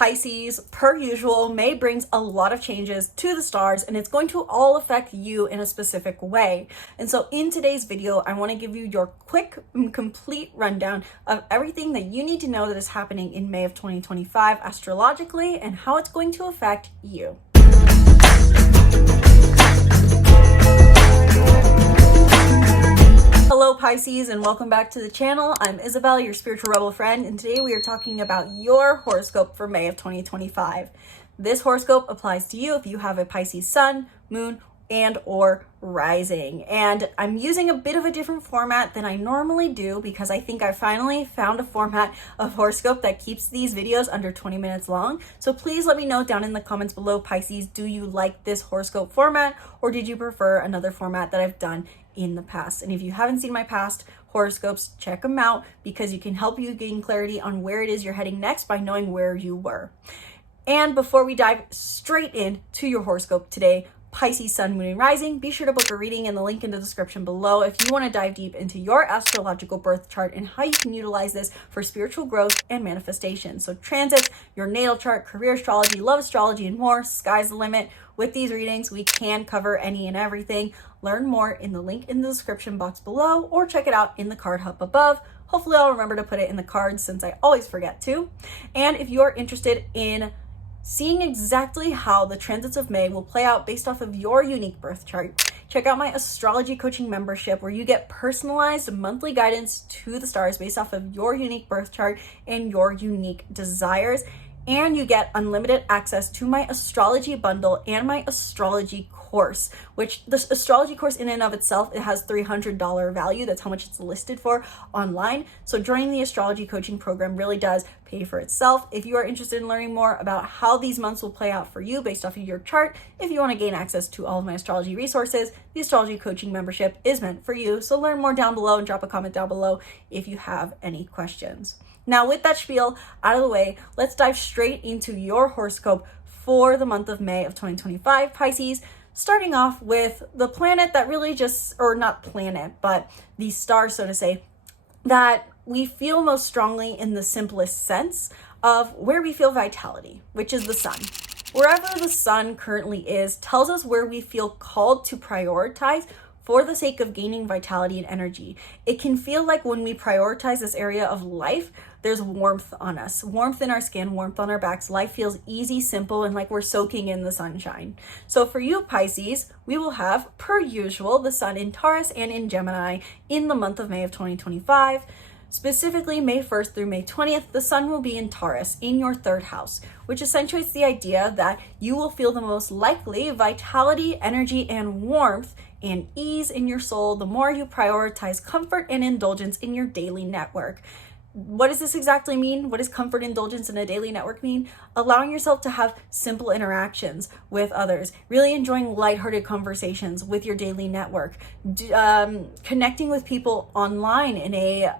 Pisces, per usual, May brings a lot of changes to the stars, and it's going to all affect you in a specific way. And so in today's video, I want to give you your quick and complete rundown of everything that you need to know that is happening in May of 2025 astrologically and how it's going to affect you. Hello Pisces, and welcome back to the channel. I'm Isabelle, your spiritual rebel friend, and today we are talking about your horoscope for May of 2025. This horoscope applies to you if you have a Pisces sun, moon, and or rising. And I'm using a bit of a different format than I normally do because I think I finally found a format of horoscope that keeps these videos under 20 minutes long. So please let me know down in the comments below, Pisces, do you like this horoscope format or did you prefer another format that I've done in the past? And if you haven't seen my past horoscopes, check them out because you can help you gain clarity on where it is you're heading next by knowing where you were. And before we dive straight into your horoscope today, Pisces sun, moon, and rising, be sure to book a reading in the link in the description below if you want to dive deep into your astrological birth chart and how you can utilize this for spiritual growth and manifestation. So transits, your natal chart, career astrology, love astrology, and more, sky's the limit. With these readings, we can cover any and everything. Learn more in the link in the description box below or check it out in the card hub above. Hopefully I'll remember to put it in the cards since I always forget to. And if you're interested in seeing exactly how the transits of May will play out based off of your unique birth chart, check out my astrology coaching membership where you get personalized monthly guidance to the stars based off of your unique birth chart and your unique desires. And you get unlimited access to my astrology bundle and my astrology course, which the astrology course in and of itself, it has $300 value. That's how much it's listed for online. So joining the astrology coaching program really does pay for itself. If you are interested in learning more about how these months will play out for you based off of your chart, if you want to gain access to all of my astrology resources, the astrology coaching membership is meant for you. So learn more down below and drop a comment down below if you have any questions. Now, with that spiel out of the way, let's dive straight into your horoscope for the month of May of 2025, Pisces, starting off with the planet that really just, or not planet, but the stars, so to say, that we feel most strongly in the simplest sense of where we feel vitality, which is the sun. Wherever the sun currently is tells us where we feel called to prioritize for the sake of gaining vitality and energy. It can feel like when we prioritize this area of life, there's warmth on us, warmth in our skin, warmth on our backs. Life feels easy, simple, and like we're soaking in the sunshine. So for you, Pisces, we will have, per usual, the sun in Taurus and in Gemini in the month of May of 2025. Specifically, May 1st through May 20th, the sun will be in Taurus in your third house, which accentuates the idea that you will feel the most likely vitality, energy, and warmth and ease in your soul the more you prioritize comfort and indulgence in your daily network. What does this exactly mean? What does comfort, indulgence in a daily network mean? Allowing yourself to have simple interactions with others, really enjoying lighthearted conversations with your daily network, connecting with people online in a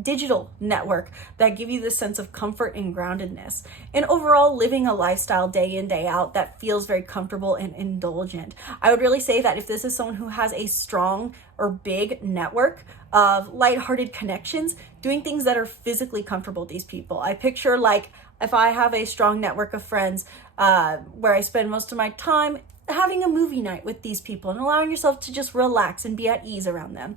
digital network that give you this sense of comfort and groundedness, and overall living a lifestyle day in, day out that feels very comfortable and indulgent. I would really say that if this is someone who has a strong or big network of lighthearted connections, doing things that are physically comfortable with these people. I picture like if I have a strong network of friends where I spend most of my time having a movie night with these people and allowing yourself to just relax and be at ease around them.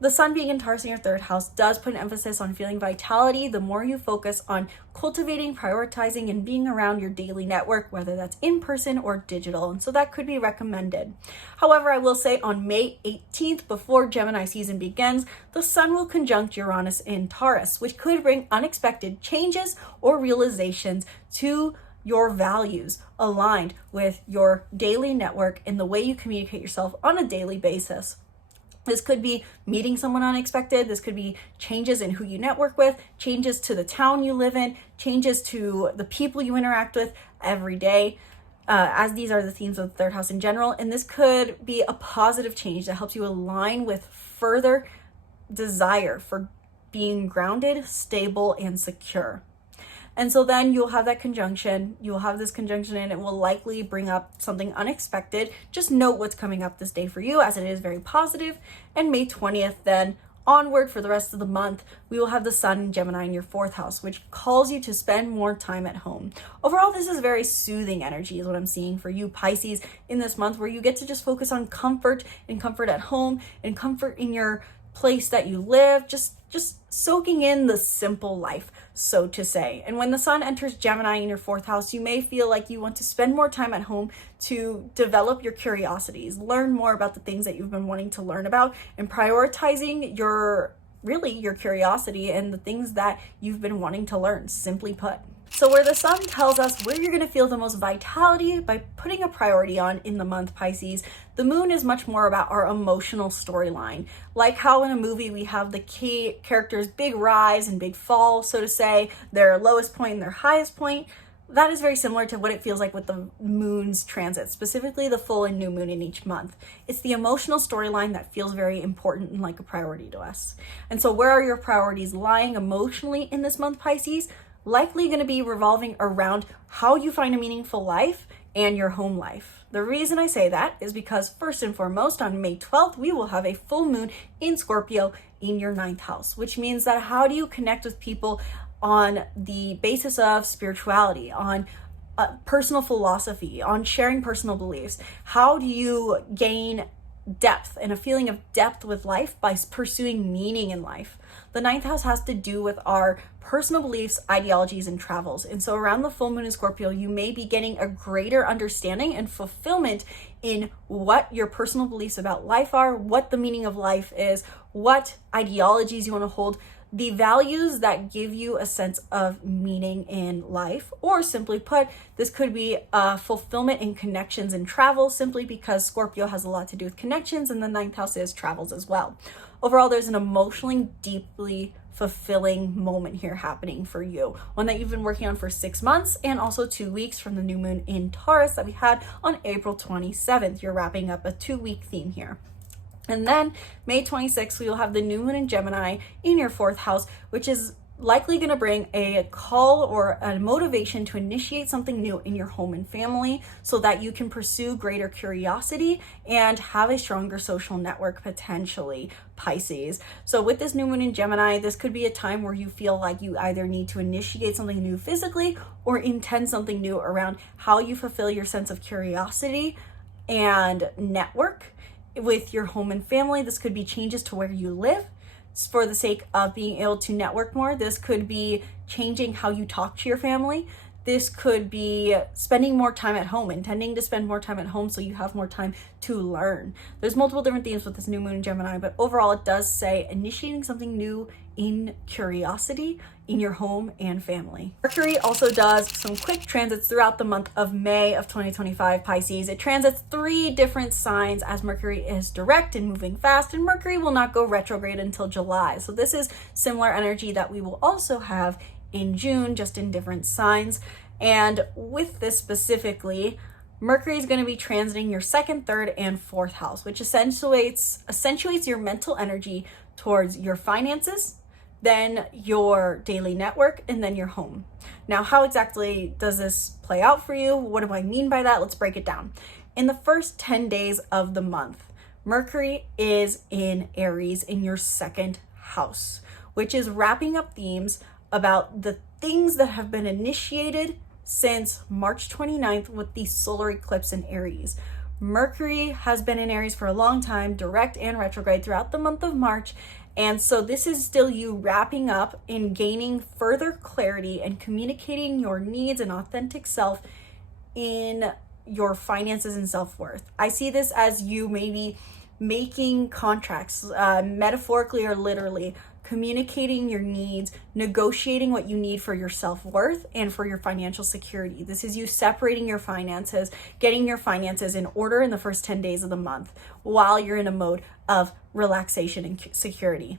The sun being in Taurus in your third house does put an emphasis on feeling vitality the more you focus on cultivating, prioritizing, and being around your daily network, whether that's in person or digital. And so that could be recommended. However, I will say on May 18th, before Gemini season begins, the sun will conjunct Uranus in Taurus, which could bring unexpected changes or realizations to your values aligned with your daily network and the way you communicate yourself on a daily basis. This could be meeting someone unexpected. This could be changes in who you network with, changes to the town you live in, changes to the people you interact with every day, as these are the themes of the third house in general. And this could be a positive change that helps you align with further desire for being grounded, stable, and secure. And so then you'll have that conjunction, you'll have this conjunction and it will likely bring up something unexpected. Just note what's coming up this day for you as it is very positive. And May 20th then onward for the rest of the month, we will have the Sun in Gemini in your 4th house, which calls you to spend more time at home. Overall, this is very soothing energy is what I'm seeing for you Pisces in this month, where you get to just focus on comfort and comfort at home and comfort in your place that you live, just soaking in the simple life, so to say. And when the Sun enters Gemini in your 4th house, you may feel like you want to spend more time at home to develop your curiosities, learn more about the things that you've been wanting to learn about, and prioritizing your curiosity and the things that you've been wanting to learn, simply put. So where the Sun tells us where you're going to feel the most vitality by putting a priority on in the month, Pisces, the Moon is much more about our emotional storyline. Like how in a movie we have the key characters' big rise and big fall, so to say, their lowest point and their highest point. That is very similar to what it feels like with the Moon's transit, specifically the full and new moon in each month. It's the emotional storyline that feels very important and like a priority to us. And so where are your priorities lying emotionally in this month, Pisces? Likely going to be revolving around how you find a meaningful life and your home life. The reason I say that is because first and foremost, on May 12th, we will have a full moon in Scorpio in your 9th house, which means that how do you connect with people on the basis of spirituality, on personal philosophy, on sharing personal beliefs? How do you gain depth and a feeling of depth with life by pursuing meaning in life? The 9th house has to do with our personal beliefs, ideologies, and travels. And so around the full moon in Scorpio, you may be getting a greater understanding and fulfillment in what your personal beliefs about life are, what the meaning of life is, what ideologies you want to hold, the values that give you a sense of meaning in life. Or simply put, this could be a fulfillment in connections and travel, simply because Scorpio has a lot to do with connections and the 9th house is travels as well. Overall, there's an emotionally deeply fulfilling moment here happening for you, one that you've been working on for 6 months, and also 2 weeks from the new moon in Taurus that we had on April 27th. You're wrapping up a 2-week theme here. And then May 26th, we will have the new moon in Gemini in your 4th house, which is likely going to bring a call or a motivation to initiate something new in your home and family so that you can pursue greater curiosity and have a stronger social network, potentially, Pisces. So with this new moon in Gemini, this could be a time where you feel like you either need to initiate something new physically or intend something new around how you fulfill your sense of curiosity and network with your home and family. This could be changes to where you live for the sake of being able to network more. This could be changing how you talk to your family. This could be spending more time at home, intending to spend more time at home so you have more time to learn. There's multiple different themes with this new moon in Gemini, but overall it does say initiating something new in curiosity in your home and family. Mercury also does some quick transits throughout the month of May of 2025, Pisces. It transits 3 different signs as Mercury is direct and moving fast, and Mercury will not go retrograde until July. So this is similar energy that we will also have in June, just in different signs. And with this specifically, Mercury is going to be transiting your 2nd, 3rd, and 4th house, which accentuates your mental energy towards your finances, then your daily network, and then your home. Now, how exactly does this play out for you? What do I mean by that? Let's break it down. In the first 10 days of the month, Mercury is in Aries in your 2nd house, which is wrapping up themes about the things that have been initiated since March 29th with the solar eclipse in Aries. Mercury has been in Aries for a long time, direct and retrograde throughout the month of March. And so this is still you wrapping up and gaining further clarity and communicating your needs and authentic self in your finances and self-worth. I see this as you maybe making contracts, metaphorically or literally, communicating your needs, negotiating what you need for your self-worth and for your financial security. This is you separating your finances, getting your finances in order in the first 10 days of the month while you're in a mode of relaxation and security.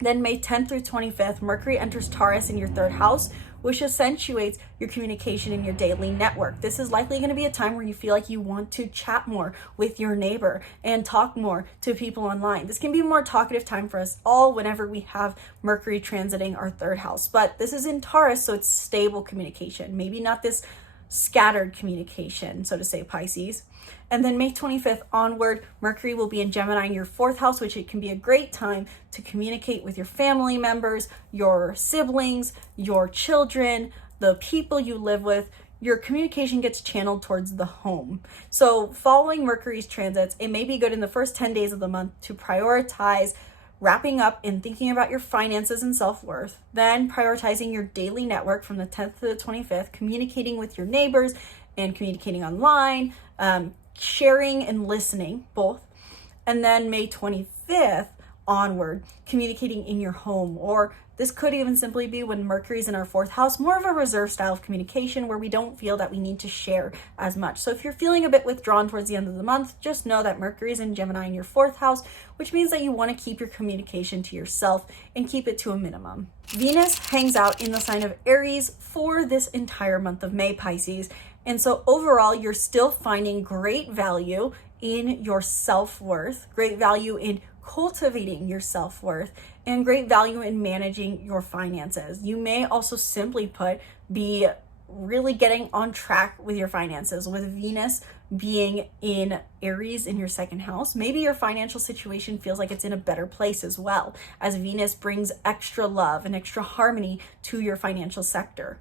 Then May 10th through 25th, Mercury enters Taurus in your 3rd house, which accentuates your communication in your daily network. This is likely going to be a time where you feel like you want to chat more with your neighbor and talk more to people online. This can be a more talkative time for us all whenever we have Mercury transiting our 3rd house. But this is in Taurus, so it's stable communication. Maybe not this scattered communication, so to say, Pisces. And then May 25th onward, Mercury will be in Gemini in your 4th house, which it can be a great time to communicate with your family members, your siblings, your children, the people you live with. Your communication gets channeled towards the home. So following Mercury's transits, it may be good in the first 10 days of the month to prioritize wrapping up and thinking about your finances and self-worth, then prioritizing your daily network from the 10th to the 25th, communicating with your neighbors and communicating online, sharing and listening, both. And then May 25th onward, communicating in your home, or this could even simply be when Mercury's in our 4th house, more of a reserved style of communication where we don't feel that we need to share as much. So if you're feeling a bit withdrawn towards the end of the month, just know that Mercury's in Gemini in your 4th house, which means that you want to keep your communication to yourself and keep it to a minimum. Venus hangs out in the sign of Aries for this entire month of May, Pisces. And so overall, you're still finding great value in your self-worth, great value in cultivating your self-worth, and great value in managing your finances. You may also, simply put, be really getting on track with your finances with Venus being in Aries in your 2nd house. Maybe your financial situation feels like it's in a better place as well, as Venus brings extra love and extra harmony to your financial sector.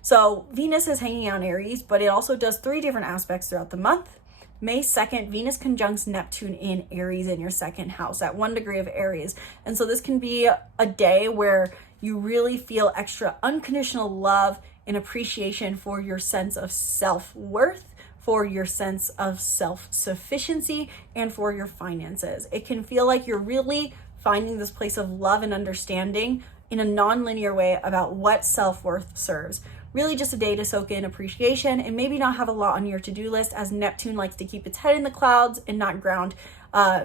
So Venus is hanging out in Aries, but it also does 3 different aspects throughout the month. May 2nd, Venus conjuncts Neptune in Aries in your 2nd house at 1 degree of Aries. And so this can be a day where you really feel extra unconditional love and appreciation for your sense of self-worth, for your sense of self-sufficiency, and for your finances. It can feel like you're really finding this place of love and understanding in a non-linear way about what self-worth serves. Really just a day to soak in appreciation and maybe not have a lot on your to-do list, as Neptune likes to keep its head in the clouds and not ground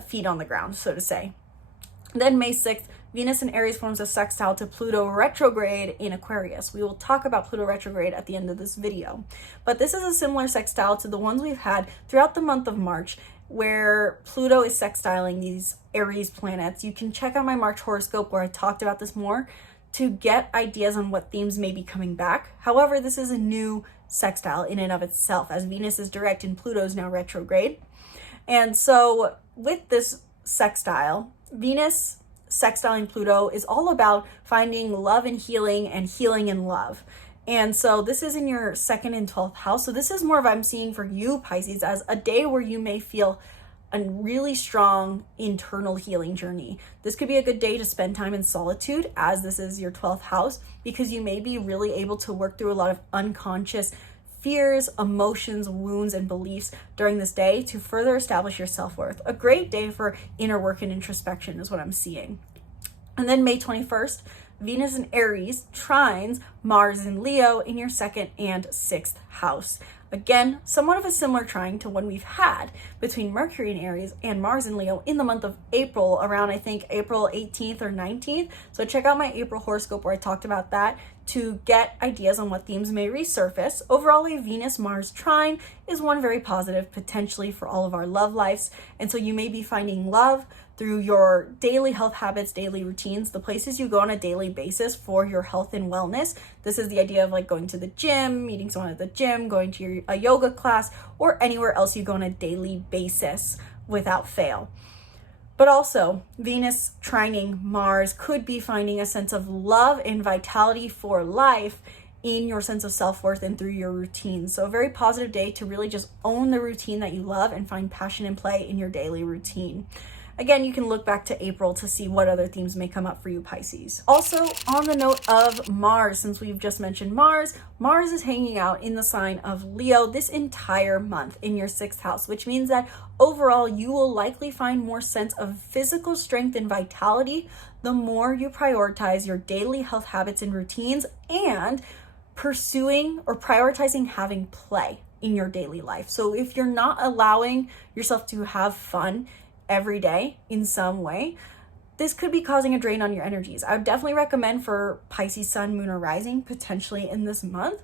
feet on the ground, so to say. Then May 6th, Venus in Aries forms a sextile to Pluto retrograde in Aquarius. We will talk about Pluto retrograde at the end of this video. But this is a similar sextile to the ones we've had throughout the month of March, where Pluto is sextiling these Aries planets. You can check out my March horoscope where I talked about this more to get ideas on what themes may be coming back. However, this is a new sextile in and of itself, as Venus is direct and Pluto is now retrograde. And so with this sextile, Venus sextiling Pluto is all about finding love and healing in love. And so this is in your 2nd and 12th house. So this is more of, I'm seeing for you, Pisces, as a day where you may feel a really strong internal healing journey. This could be a good day to spend time in solitude, as this is your 12th house, because you may be really able to work through a lot of unconscious fears, emotions, wounds, and beliefs during this day to further establish your self-worth. A great day for inner work and introspection is what I'm seeing. And then May 21st, Venus in Aries trines Mars in Leo in your 2nd and 6th house. Again, somewhat of a similar trine to one we've had between Mercury in Aries and Mars in Leo in the month of April, around, I think, April 18th or 19th. So check out my April horoscope where I talked about that to get ideas on what themes may resurface. Overall, a Venus-Mars trine is one very positive, potentially for all of our love lives. And so you may be finding love through your daily health habits, daily routines, the places you go on a daily basis for your health and wellness. This is the idea of like going to the gym, meeting someone at the gym, going to a yoga class, or anywhere else you go on a daily basis without fail. But also, Venus trining Mars could be finding a sense of love and vitality for life in your sense of self-worth and through your routine. So a very positive day to really just own the routine that you love and find passion and play in your daily routine. Again, you can look back to April to see what other themes may come up for you, Pisces. Also, on the note of Mars, since we've just mentioned Mars is hanging out in the sign of Leo this entire month in your 6th house, which means that overall you will likely find more sense of physical strength and vitality the more you prioritize your daily health habits and routines and pursuing or prioritizing having play in your daily life. So if you're not allowing yourself to have fun every day in some way, this could be causing a drain on your energies. I would definitely recommend for Pisces Sun, Moon, or Rising potentially in this month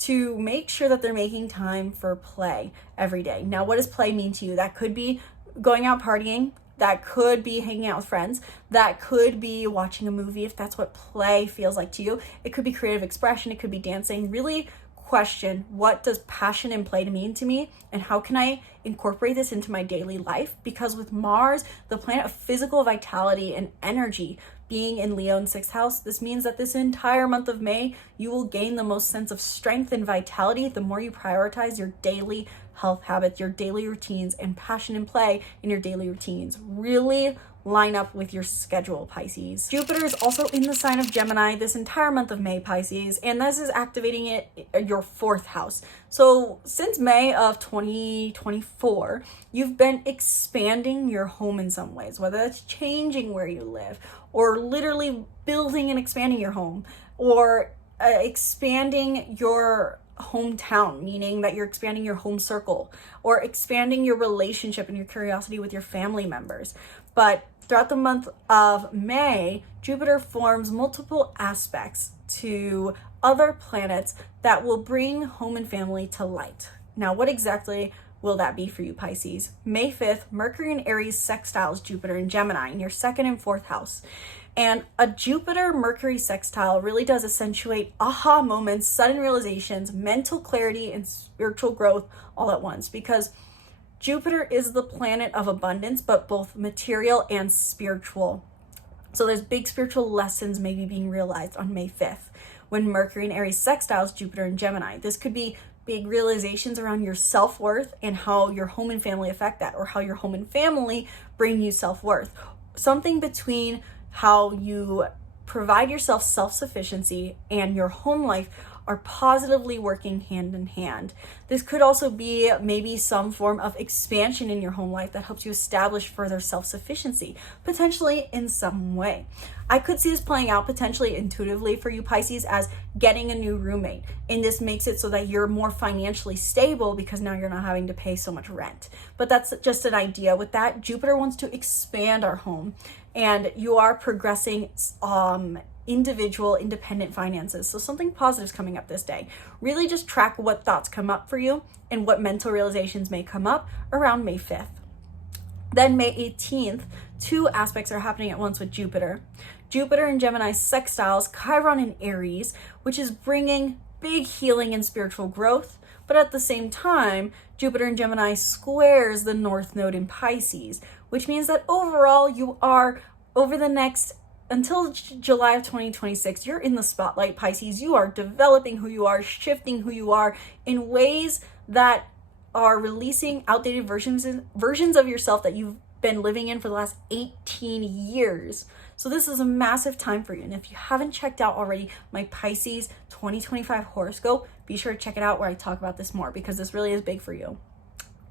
to make sure that they're making time for play every day. Now, what does play mean to you? That could be going out partying, that could be hanging out with friends, that could be watching a movie if that's what play feels like to you. It could be creative expression, it could be dancing. Really question, what does passion and play mean to me, and how can I incorporate this into my daily life? Because with Mars, the planet of physical vitality and energy, being in Leo in 6th house, this means that this entire month of May, you will gain the most sense of strength and vitality the more you prioritize your daily health habits, your daily routines, and passion and play in your daily routines. Really line up with your schedule, Pisces. Jupiter is also in the sign of Gemini this entire month of May, Pisces, and this is activating your 4th house. So since May of 2024, you've been expanding your home in some ways, whether that's changing where you live, or literally building and expanding your home, or expanding your hometown, meaning that you're expanding your home circle, or expanding your relationship and your curiosity with your family members. But throughout the month of May, Jupiter forms multiple aspects to other planets that will bring home and family to light. Now, what exactly will that be for you, Pisces? May 5th, Mercury in Aries sextiles Jupiter in Gemini in your 2nd and 4th house. And a Jupiter-Mercury sextile really does accentuate aha moments, sudden realizations, mental clarity, and spiritual growth all at once, because Jupiter is the planet of abundance, but both material and spiritual. So there's big spiritual lessons maybe being realized on May 5th when Mercury in Aries sextiles Jupiter in Gemini. This could be big realizations around your self-worth and how your home and family affect that, or how your home and family bring you self-worth. Something between how you provide yourself self-sufficiency and your home life are positively working hand in hand. This could also be maybe some form of expansion in your home life that helps you establish further self-sufficiency, potentially in some way. I could see this playing out potentially intuitively for you, Pisces, as getting a new roommate. And this makes it so that you're more financially stable because now you're not having to pay so much rent. But that's just an idea. With that, Jupiter wants to expand our home, and you are progressing individual independent finances. So something positive is coming up this day. Really just track what thoughts come up for you and what mental realizations may come up around May 5th. Then May 18th, two aspects are happening at once with Jupiter. Jupiter in Gemini sextiles Chiron in Aries, which is bringing big healing and spiritual growth. But at the same time, Jupiter in Gemini squares the North Node in Pisces, which means that overall you are, over the next until July of 2026, you're in the spotlight, Pisces. You are developing who you are, shifting who you are in ways that are releasing outdated versions of yourself that you've been living in for the last 18 years. So this is a massive time for you. And if you haven't checked out already my Pisces 2025 horoscope, be sure to check it out where I talk about this more, because this really is big for you.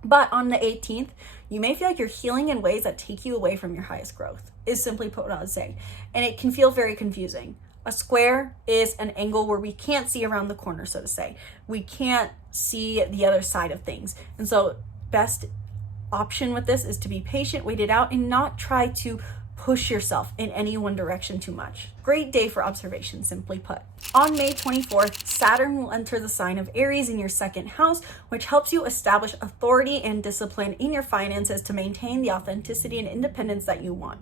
But on the 18th, you may feel like you're healing in ways that take you away from your highest growth, is simply put what I would say. And it can feel very confusing. A square is an angle where we can't see around the corner, so to say. We can't see the other side of things. And so best option with this is to be patient, wait it out, and not try to push yourself in any one direction too much. Great day for observation, simply put. On May 24th, Saturn will enter the sign of Aries in your 2nd house, which helps you establish authority and discipline in your finances to maintain the authenticity and independence that you want.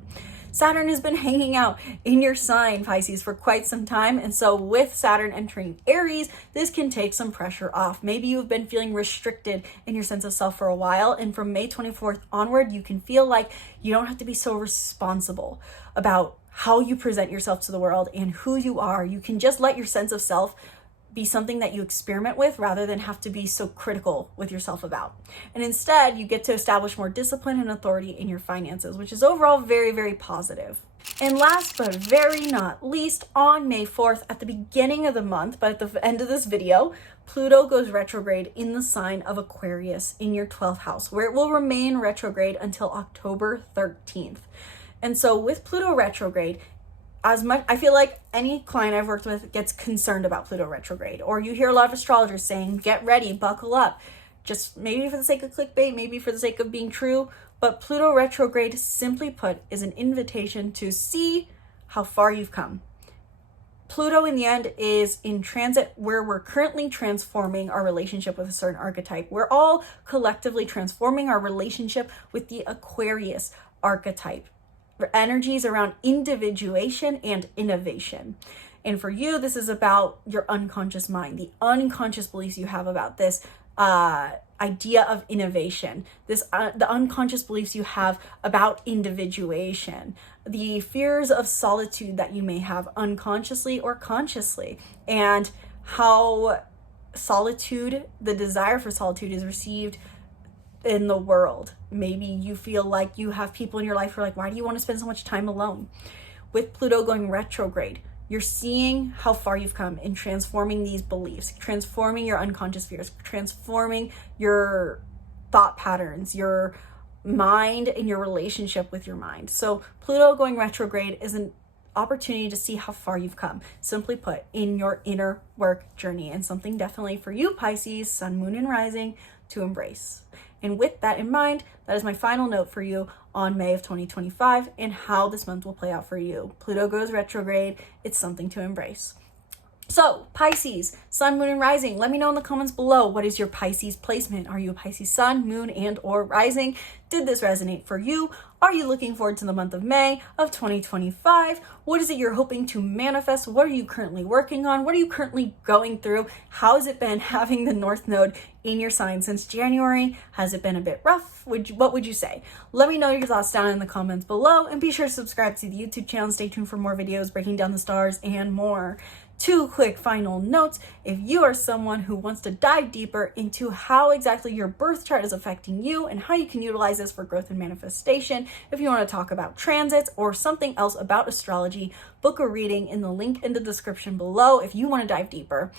Saturn has been hanging out in your sign, Pisces, for quite some time. And so with Saturn entering Aries, this can take some pressure off. Maybe you've been feeling restricted in your sense of self for a while. And from May 24th onward, you can feel like you don't have to be so responsible about how you present yourself to the world and who you are. You can just let your sense of self be something that you experiment with rather than have to be so critical with yourself about. And instead, you get to establish more discipline and authority in your finances, which is overall very, very positive. And last but very not least, on May 4th, at the beginning of the month, but at the end of this video, Pluto goes retrograde in the sign of Aquarius in your 12th house, where it will remain retrograde until October 13th. And so with Pluto retrograde, as much, I feel like any client I've worked with gets concerned about Pluto retrograde, or you hear a lot of astrologers saying, get ready, buckle up, just maybe for the sake of clickbait, maybe for the sake of being true. But Pluto retrograde, simply put, is an invitation to see how far you've come. Pluto in the end is in transit where we're currently transforming our relationship with a certain archetype. We're all collectively transforming our relationship with the Aquarius archetype. Energies around individuation and innovation. And for you, this is about your unconscious mind, the unconscious beliefs you have about this idea of innovation, the unconscious beliefs you have about individuation, the fears of solitude that you may have unconsciously or consciously, and how solitude, the desire for solitude, is received in the world. Maybe you feel like you have people in your life who are like, why do you want to spend so much time alone? With Pluto going retrograde, you're seeing how far you've come in transforming these beliefs, transforming your unconscious fears, transforming your thought patterns, your mind, and your relationship with your mind. So Pluto going retrograde is an opportunity to see how far you've come, simply put, in your inner work journey, and something definitely for you, Pisces, Sun, Moon, and Rising, to embrace. And with that in mind, that is my final note for you on May of 2025 and how this month will play out for you. Pluto goes retrograde. It's something to embrace. So Pisces, Sun, Moon, and Rising, let me know in the comments below, what is your Pisces placement? Are you a Pisces Sun, Moon, and or Rising? Did this resonate for you? Are you looking forward to the month of May of 2025? What is it you're hoping to manifest? What are you currently working on? What are you currently going through? How has it been having the North Node in your sign since January? Has it been a bit rough? What would you say? Let me know your thoughts down in the comments below, and be sure to subscribe to the YouTube channel and stay tuned for more videos breaking down the stars and more. 2 quick final notes. If you are someone who wants to dive deeper into how exactly your birth chart is affecting you and how you can utilize this for growth and manifestation, if you want to talk about transits or something else about astrology, book a reading in the link in the description below if you want to dive deeper.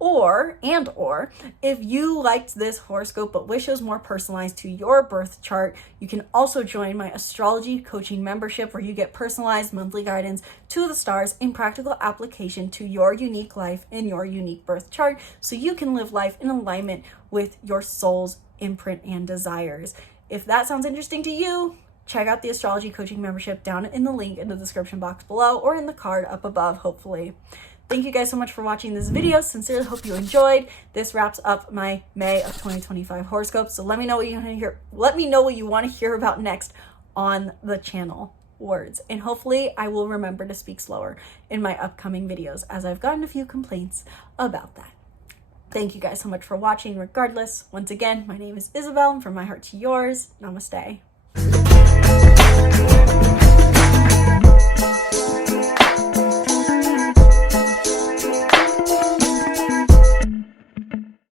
Or if you liked this horoscope but wish it was more personalized to your birth chart, you can also join my astrology coaching membership, where you get personalized monthly guidance to the stars in practical application to your unique life and your unique birth chart, so you can live life in alignment with your soul's imprint and desires. If that sounds interesting to you, check out the astrology coaching membership down in the link in the description box below, or in the card up above, hopefully. Thank you guys so much for watching this video. Sincerely hope you enjoyed. This wraps up my May of 2025 horoscope. So let me know what you want to hear. Let me know what you want to hear about next on the channel. Words. And hopefully I will remember to speak slower in my upcoming videos, as I've gotten a few complaints about that. Thank you guys so much for watching. Regardless, once again, my name is Isabelle, and from my heart to yours, namaste.